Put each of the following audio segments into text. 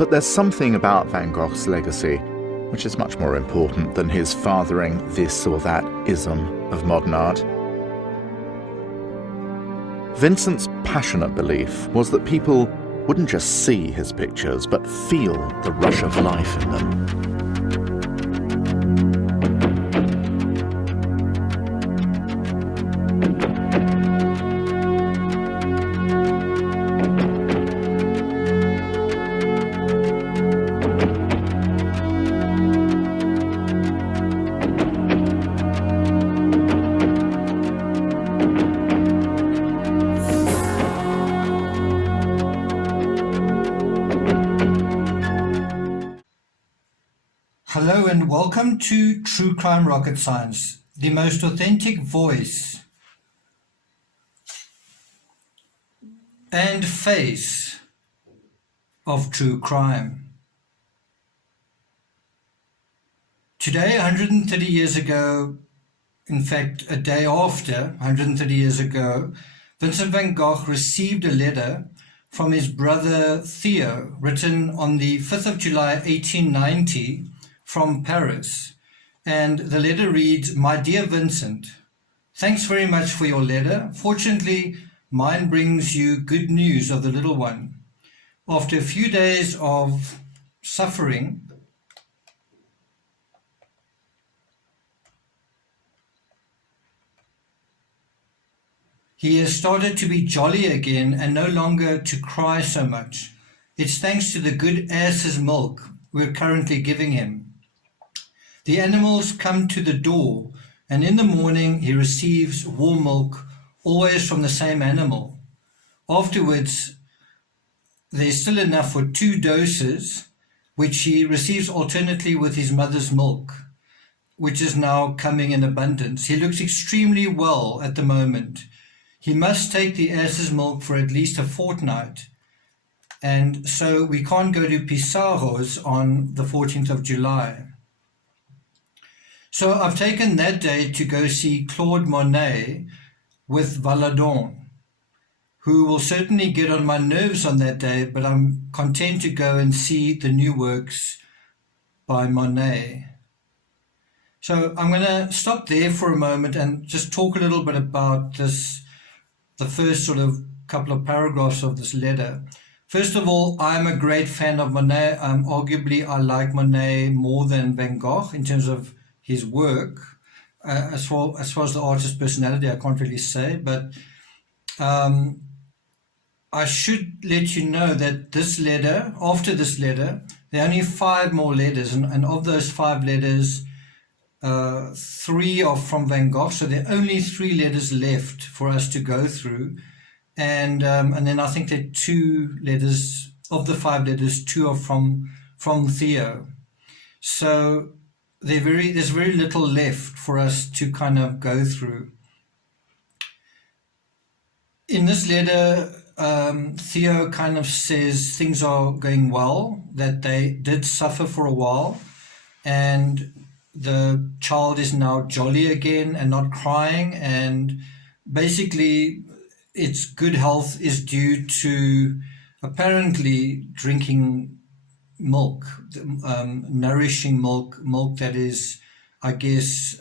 But there's something about Van Gogh's legacy which is much more important than his fathering this or that ism of modern art. Vincent's passionate belief was that people wouldn't just see his pictures, but feel the rush of life in them. Hello and welcome to True Crime Rocket Science, the most authentic voice and face of true crime. Today, 130 years ago, in fact, a day after 130 years ago, Vincent van Gogh received a letter from his brother Theo, written on the 5th of July, 1890, from Paris. And the letter reads, "My dear Vincent, thanks very much for your letter. Fortunately, mine brings you good news of the little one. After a few days of suffering, he has started to be jolly again and no longer to cry so much. It's thanks to the good ass's milk we're currently giving him. The animals come to the door, and in the morning he receives warm milk, always from the same animal. Afterwards, there's still enough for 2 doses, which he receives alternately with his mother's milk, which is now coming in abundance. He looks extremely well at the moment. He must take the ass's milk for at least a fortnight, and so we can't go to Pissarro's on the 14th of July. So I've taken that day to go see Claude Monet with Valadon, who will certainly get on my nerves on that day, but I'm content to go and see the new works by Monet. So I'm going to stop there for a moment and just talk a little bit about this, the first sort of couple of paragraphs of this letter. First of all, I'm a great fan of Monet. Arguably, I like Monet more than Van Gogh in terms of his work. As far as the artist's personality, I can't really say, but I should let you know that this letter, after this letter, there are only 5 more letters, and of those 5 letters, 3 are from Van Gogh, so there are only 3 letters left for us to go through, and then I think that 2 letters, of the 5 letters, 2 are from Theo. So there's very little left for us to kind of go through. In this letter, Theo kind of says things are going well, that they did suffer for a while, and the child is now jolly again and not crying, and basically its good health is due to apparently drinking milk, nourishing milk that is, I guess,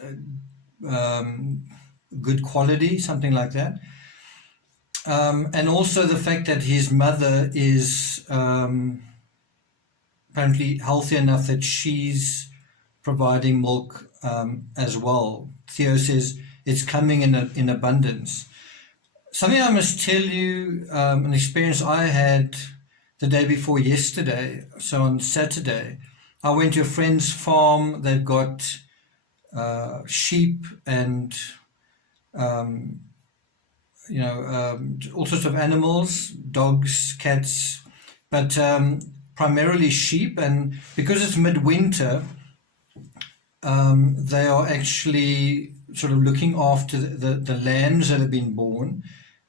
good quality, something like that. And also the fact that his mother is apparently healthy enough that she's providing milk as well. Theo says it's coming in abundance. Something I must tell you, an experience I had the day before yesterday, so on Saturday, I went to a friend's farm. They've got sheep and all sorts of animals, dogs, cats, but primarily sheep. And because it's midwinter, they are actually sort of looking after the lambs that have been born.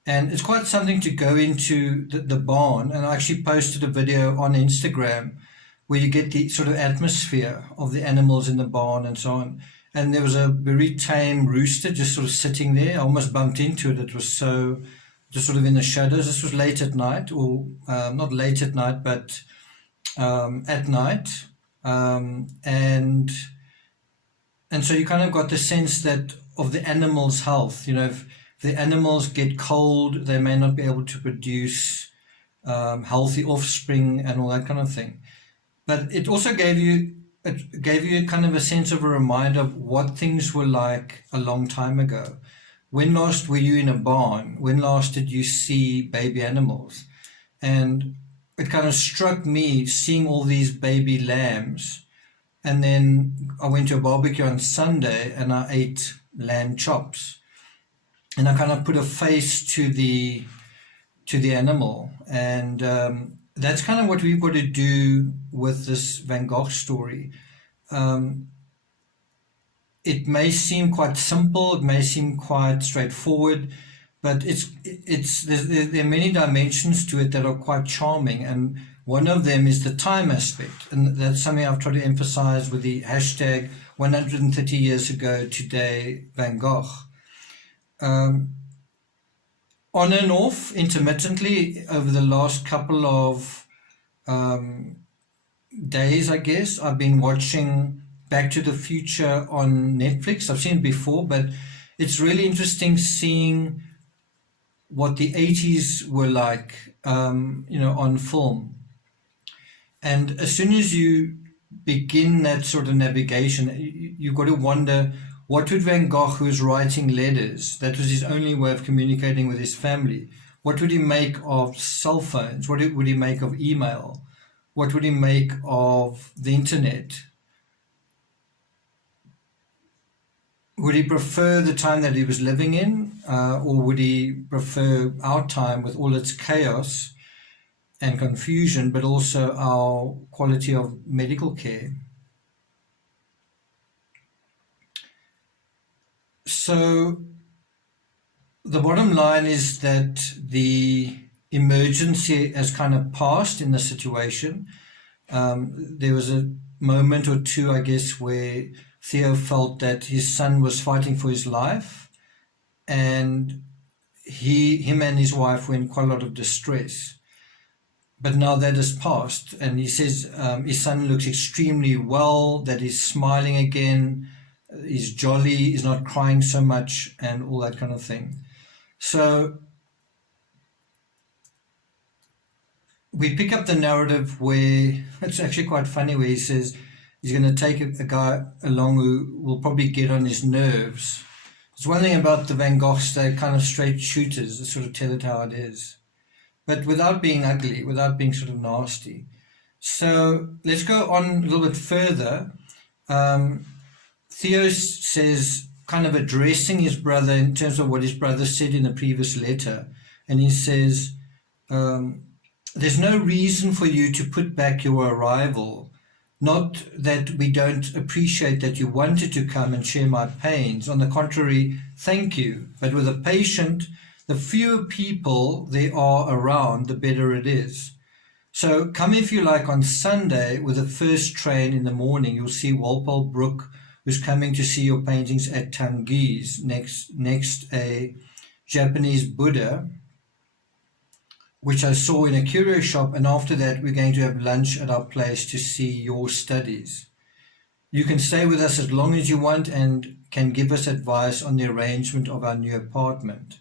And it's quite something to go into the barn. And I actually posted a video on Instagram where you get the sort of atmosphere of the animals in the barn and so on. And there was a very tame rooster just sort of sitting there. I almost bumped into it. It was so just sort of in the shadows. This was late at night, or not late at night, but at night, and so you kind of got the sense that of the animal's health. If the animals get cold, they may not be able to produce healthy offspring and all that kind of thing. But it also gave you kind of a sense of a reminder of what things were like a long time ago. When last were you in a barn? When last did you see baby animals? And it kind of struck me seeing all these baby lambs. And then I went to a barbecue on Sunday and I ate lamb chops. And I kind of put a face to the animal. And that's kind of what we've got to do with this Van Gogh story. It may seem quite simple, it may seem quite straightforward, but there are many dimensions to it that are quite charming, and one of them is the time aspect, and that's something I've tried to emphasize with the hashtag 130 years ago today Van Gogh. On and off, intermittently, over the last couple of days, I guess, I've been watching Back to the Future on Netflix. I've seen it before, but it's really interesting seeing what the 80s were like, on film. And as soon as you begin that sort of navigation, you've got to wonder, what would Van Gogh, who was writing letters, that was his only way of communicating with his family, what would he make of cell phones? What would he make of email? What would he make of the internet? Would he prefer the time that he was living in, or would he prefer our time with all its chaos and confusion, but also our quality of medical care? So the bottom line is that the emergency has kind of passed in the situation. There was a moment or two, I guess, where Theo felt that his son was fighting for his life, and him and his wife were in quite a lot of distress. But now that has passed, and he says his son looks extremely well, that he's smiling again, he's jolly, he's not crying so much, and all that kind of thing. So we pick up the narrative where it's actually quite funny, where he says he's going to take a guy along who will probably get on his nerves. There's one thing about the Van Goghs, they're kind of straight shooters, they sort of tell it how it is, but without being ugly, without being sort of nasty. So let's go on a little bit further. Theo says, kind of addressing his brother in terms of what his brother said in the previous letter, and he says, there's no reason for you to put back your arrival. Not that we don't appreciate that you wanted to come and share my pains. On the contrary, thank you. But with a patient, the fewer people there are around, the better it is. So come if you like on Sunday with the first train in the morning. You'll see Walpole Brooke, who's coming to see your paintings at Tanguy's, next a Japanese Buddha, which I saw in a curio shop, and after that we're going to have lunch at our place to see your studies. You can stay with us as long as you want and can give us advice on the arrangement of our new apartment.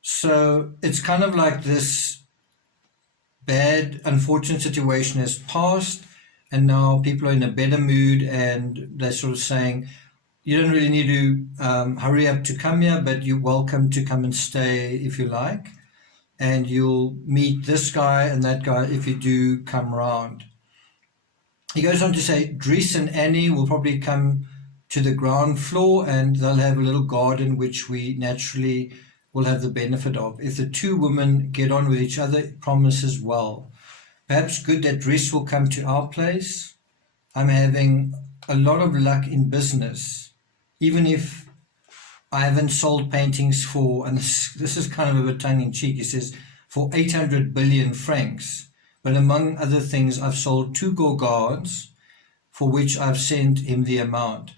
So it's kind of like this bad, unfortunate situation has passed, and now people are in a better mood, and they're sort of saying, you don't really need to hurry up to come here, but you're welcome to come and stay if you like. And you'll meet this guy and that guy if you do come round. He goes on to say, Dries and Annie will probably come to the ground floor, and they'll have a little garden which we naturally will have the benefit of. If the two women get on with each other, it promises well. Perhaps good that Dries will come to our place. I'm having a lot of luck in business, even if I haven't sold paintings for, and this is kind of a bit tongue-in-cheek, he says, for 800 billion francs. But among other things, I've sold 2 Goghs, for which I've sent him the amount.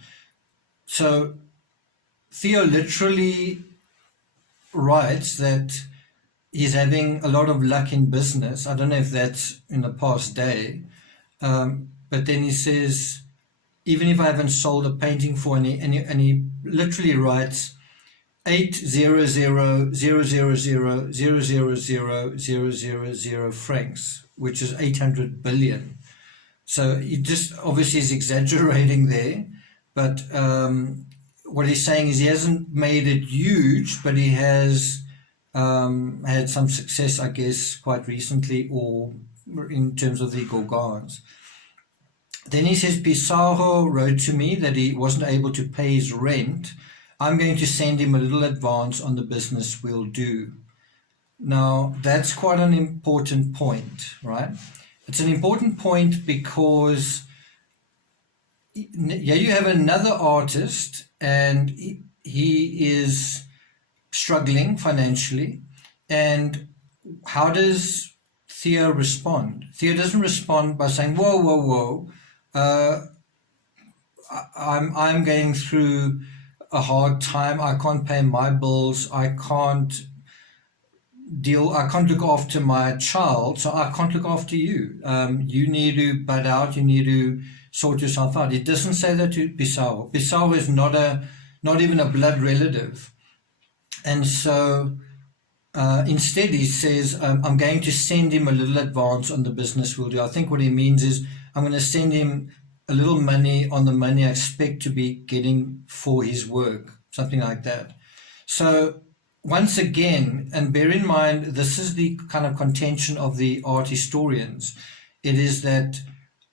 So Theo literally writes that he's having a lot of luck in business. I don't know if that's in the past day, But then he says, even if I haven't sold a painting for any, and he literally writes 800,000,000,000 francs, which is 800 billion. So he just obviously is exaggerating there, but what he's saying is he hasn't made it huge, but he has had some success, I guess, quite recently, or in terms of the Gorgons. Then he says, Pissarro wrote to me that he wasn't able to pay his rent. I'm going to send him a little advance on the business we'll do. Now, that's quite an important point, right? It's an important point because yeah, you have another artist and he is struggling financially. And how does Theo respond? Theo doesn't respond by saying, whoa, whoa, whoa, I'm going through a hard time. I can't pay my bills. I can't look after my child, so I can't look after you. You need to bud out. You need to sort yourself out. It doesn't say that to Pissarro. Pissarro is not even a blood relative, and so instead he says, I'm going to send him a little advance on the business we'll do. I think what he means is I'm going to send him a little money on the money I expect to be getting for his work, something like that. So once again, and bear in mind, this is the kind of contention of the art historians. It is that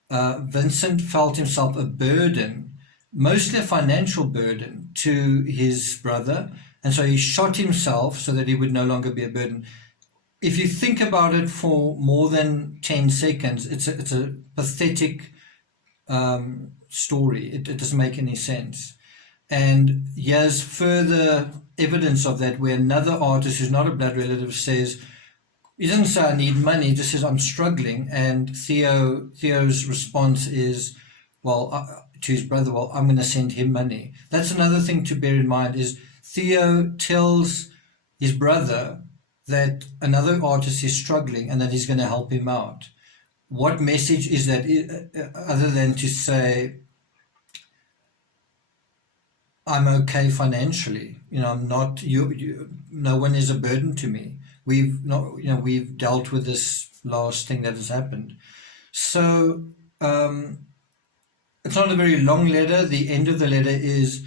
Vincent felt himself a burden, mostly a financial burden, to his brother, and so he shot himself so that he would no longer be a burden. If you think about it for more than 10 seconds, it's a pathetic story. It doesn't make any sense. And here's further evidence of that, where another artist who's not a blood relative says, he doesn't say I need money, he just says I'm struggling. And Theo's response is, well, to his brother, well, I'm going to send him money. That's another thing to bear in mind, is Theo tells his brother that another artist is struggling and that he's going to help him out. What message is that, other than to say, I'm okay financially. I'm not, no one is a burden to me. We've dealt with this last thing that has happened. So it's not a very long letter. The end of the letter is,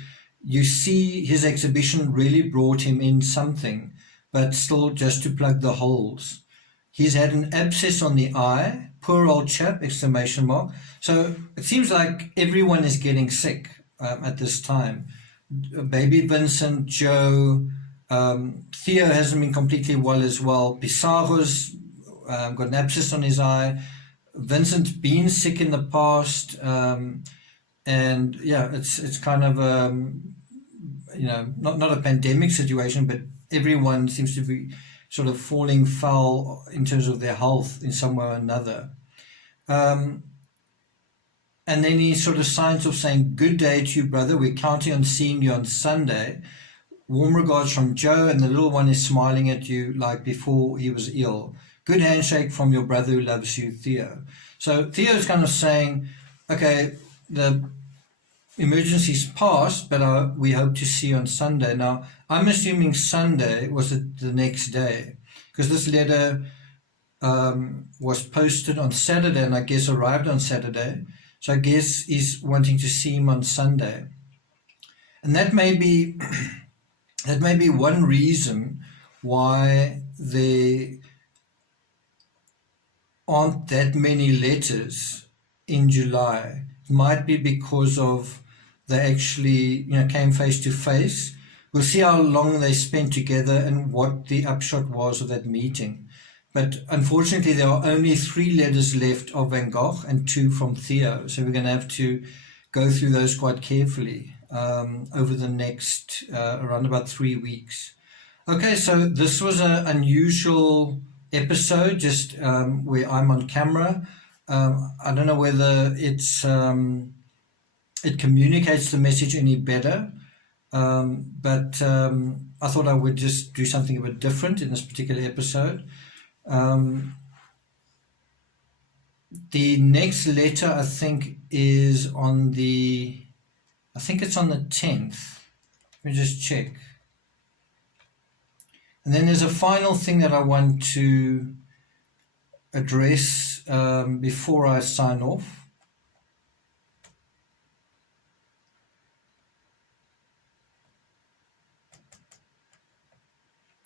you see his exhibition really brought him in something, but still just to plug the holes. He's had an abscess on the eye, poor old chap, exclamation mark. So it seems like everyone is getting sick at this time. Baby Vincent, Joe, Theo hasn't been completely well as well. Pissarro's got an abscess on his eye. Vincent's been sick in the past, and yeah, it's kind of not a pandemic situation, but everyone seems to be sort of falling foul in terms of their health in some way or another. And then he sort of signs off saying, good day to you, brother. We're counting on seeing you on Sunday. Warm regards from Joe, and the little one is smiling at you like before he was ill. Good handshake from your brother who loves you, Theo. So Theo's kind of saying, okay, the emergency's passed, but we hope to see you on Sunday. Now, I'm assuming Sunday was the next day, because this letter was posted on Saturday and I guess arrived on Saturday. So I guess he's wanting to see him on Sunday. And that may be one reason why there aren't that many letters in July. It might be because of they actually came face to face. We'll see how long they spent together and what the upshot was of that meeting. But unfortunately, there are only 3 letters left of Van Gogh and 2 from Theo. So we're going to have to go through those quite carefully over the next around about 3 weeks. Okay, so this was an unusual episode, just where I'm on camera. I don't know whether it communicates the message any better, but I thought I would just do something a bit different in this particular episode. The next letter, I think, is on the, I think it's on the 10th. Let me just check. And then there's a final thing that I want to address before I sign off.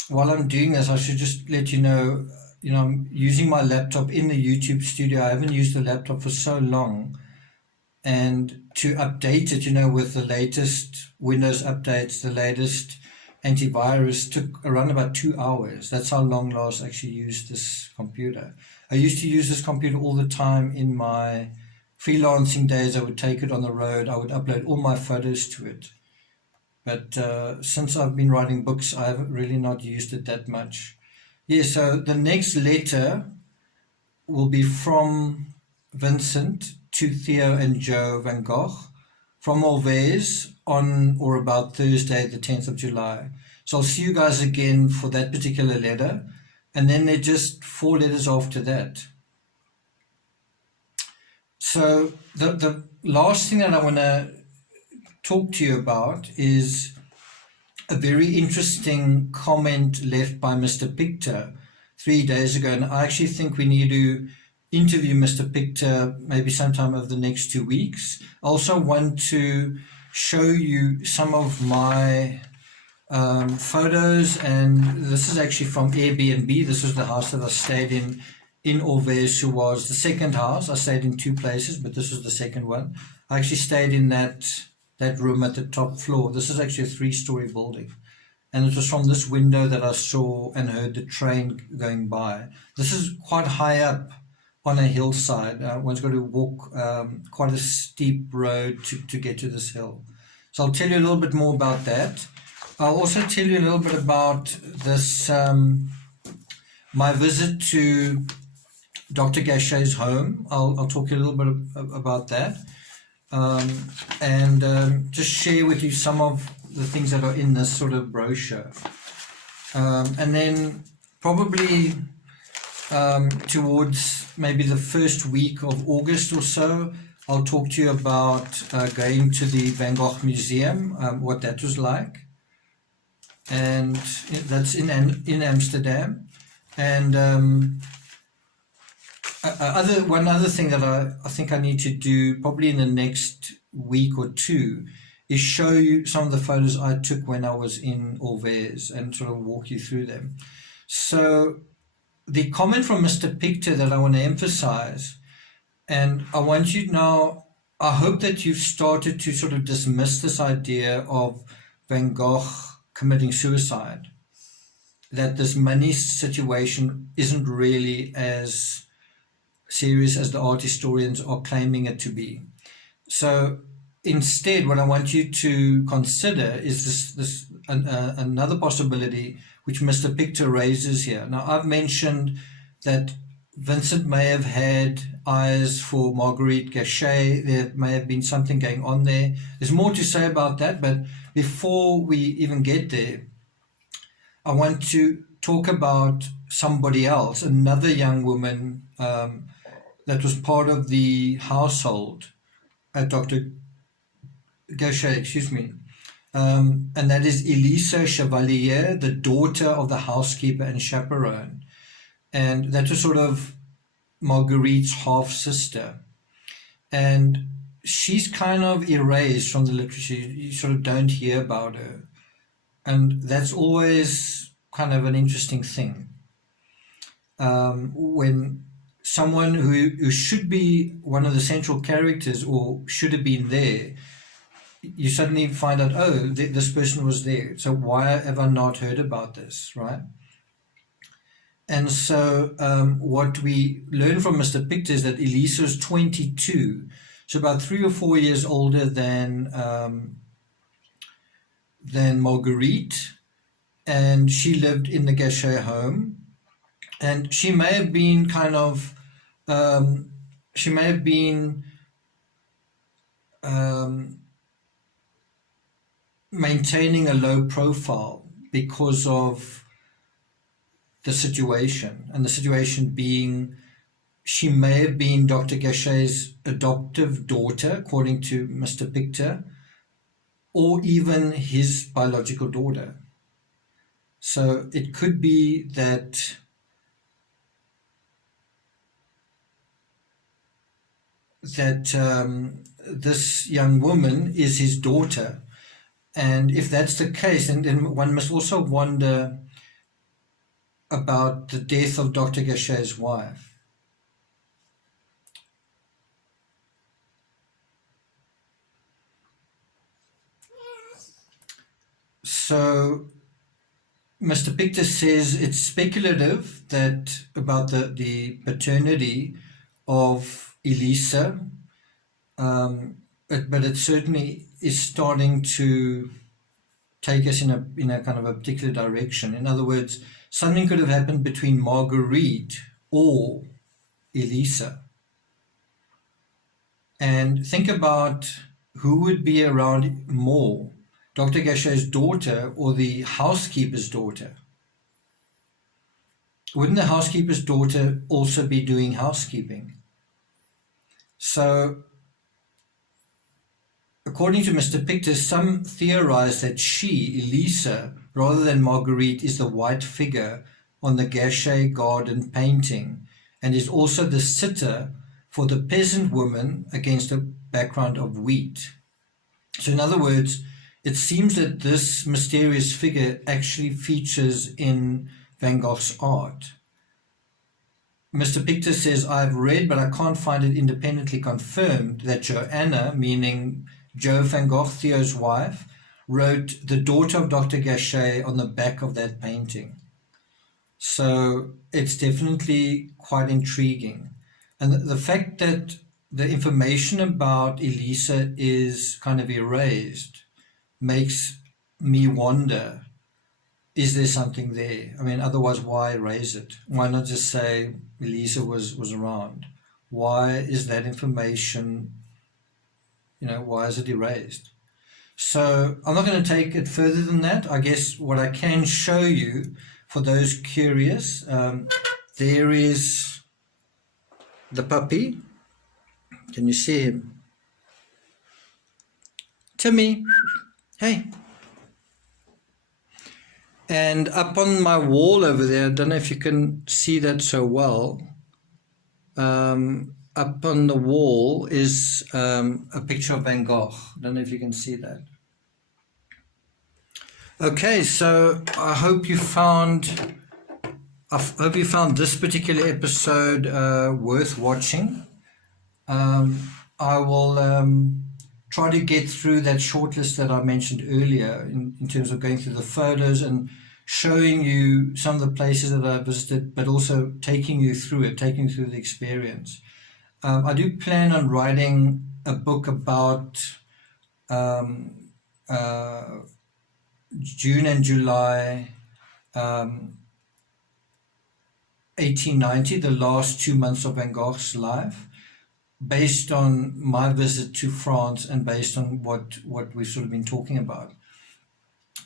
While I'm doing this, I should just let you know, I'm using my laptop in the YouTube studio. I haven't used the laptop for so long. And to update it, with the latest Windows updates, the latest antivirus, took around about 2 hours. That's how long last I actually used this computer. I used to use this computer all the time in my freelancing days. I would take it on the road. I would upload all my photos to it. But since I've been writing books, I've really not used it that much. Yeah, so the next letter will be from Vincent to Theo and Joe van Gogh from Alves on or about Thursday, the 10th of July. So I'll see you guys again for that particular letter. And then there are just 4 letters after that. So the last thing that I want to talk to you about is a very interesting comment left by Mr. Picter 3 days ago. And I actually think we need to interview Mr. Picter maybe sometime over the next 2 weeks. I also want to show you some of my photos, and this is actually from Airbnb. This was the house that I stayed in Alves, who was the second house. I stayed in 2 places, but this was the second one. I actually stayed in that room at the top floor. This is actually a 3-story building. And it was from this window that I saw and heard the train going by. This is quite high up on a hillside. One's got to walk quite a steep road to get to this hill. So I'll tell you a little bit more about that. I'll also tell you a little bit about this, my visit to Dr. Gachet's home. I'll talk to you a little bit about that. And just share with you some of the things that are in this sort of brochure. And then probably towards maybe the first week of August or so, I'll talk to you about going to the Van Gogh Museum, what that was like. And that's in Amsterdam. And one other thing that I think I need to do probably in the next week or 2 is show you some of the photos I took when I was in Alves and sort of walk you through them. So the comment from Mr. Picter that I want to emphasize, and I want you now, I hope that you've started to sort of dismiss this idea of Van Gogh committing suicide, that this money situation isn't really as serious as the art historians are claiming it to be. So instead, what I want you to consider is this another possibility which Mr. Picter raises here. Now, I've mentioned that Vincent may have had eyes for Marguerite Gachet. There may have been something going on there. There's more to say about that, but before we even get there, I want to talk about somebody else, another young woman that was part of the household at Dr. Gachet, and that is Elisa Chevalier, the daughter of the housekeeper and chaperone. And that was sort of Marguerite's half-sister. And she's kind of erased from the literature. You sort of don't hear about her. And that's always kind of an interesting thing. When someone who should be one of the central characters or should have been there, you suddenly find out, oh, this person was there. So why have I not heard about this, right? And so what we learn from Mr. Picter is that Elisa was 22, so about 3 or 4 years older than Marguerite, and she lived in the Gachet home. And she may have been maintaining a low profile because of the situation, and the situation being she may have been Dr. Gachet's adoptive daughter, according to Mr. Picter, or even his biological daughter. So it could be that this young woman is his daughter. And if that's the case, then one must also wonder about the death of Dr. Gachet's wife. So Mr. Picter says it's speculative that about the paternity of Elisa, but it certainly is starting to take us in a kind of a particular direction. In other words, something could have happened between Marguerite or Elisa. And think about who would be around more, Dr. Gachet's daughter or the housekeeper's daughter. Wouldn't the housekeeper's daughter also be doing housekeeping? So, according to Mr. Picter, some theorize that she, Elisa, rather than Marguerite, is the white figure on the Gachet garden painting and is also the sitter for the peasant woman against a background of wheat. So in other words, it seems that this mysterious figure actually features in Van Gogh's art. Mr. Picter says, I've read, but I can't find it independently confirmed, that Joanna, meaning Jo van Gogh, Theo's wife, wrote the daughter of Dr. Gachet on the back of that painting. So it's definitely quite intriguing. And the fact that the information about Elisa is kind of erased makes me wonder, is there something there? I mean, otherwise, why erase it? Why not just say Elisa was around? Why is that information, why is it erased? So I'm not going to take it further than that. I guess what I can show you, for those curious, there is the puppy. Can you see him? Timmy, hey. And up on my wall over there, I don't know if you can see that so well, up on the wall is a picture of Van Gogh. I don't know if you can see that. Okay, so I hope you found this particular episode worth watching. I will try to get through that shortlist that I mentioned earlier in terms of going through the photos and showing you some of the places that I visited, but also taking you through the experience. I do plan on writing a book about June and July 1890, the last 2 months of Van Gogh's life, based on my visit to France and based on what we've sort of been talking about.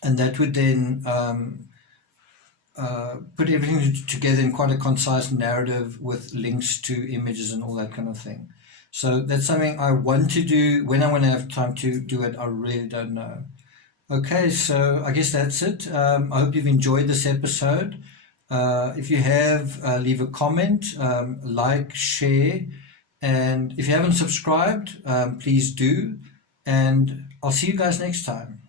And that would then put everything together in quite a concise narrative with links to images and all that kind of thing. So that's something I want to do. When I'm going to have time to do it, I really don't know. Okay, so I guess that's it. I hope you've enjoyed this episode. If you have, leave a comment, like, share, and if you haven't subscribed, please do. And I'll see you guys next time.